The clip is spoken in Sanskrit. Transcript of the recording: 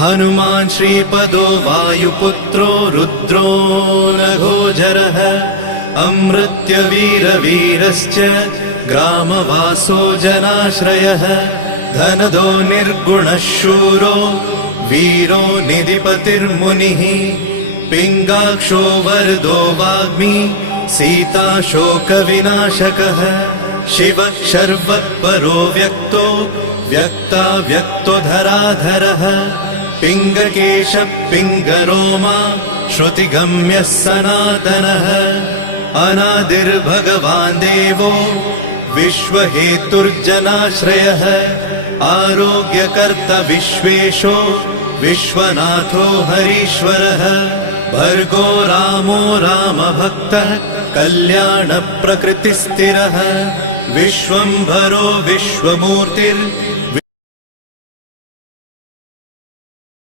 हनुमान् श्रीपदो वायुपुत्रो रुद्रो नघोजरः अमृत्यवीरवीरश्च ग्रामवासो जनाश्रयः धनदो निर्गुणः शूरो वीरो निधिपतिर्मुनिः पिङ्गाक्षो वरदो वाग्मी सीताशोकविनाशकः शिवः शर्वत्परो व्यक्तो व्यक्तो धराधरः पिङ्गकेशः पिङ्गरोमा श्रुतिगम्यः सनातनः अनादिर्भगवान् देवो विश्वहेतुर्जनाश्रयः आरोग्यकर्ता विश्वेशो विश्वनाथो हरीश्वरः भर्गो रामो रामभक्तः कल्याणप्रकृतिस्थिरः विश्वम्भरो विश्वमूर्तिर्विश्वरूपो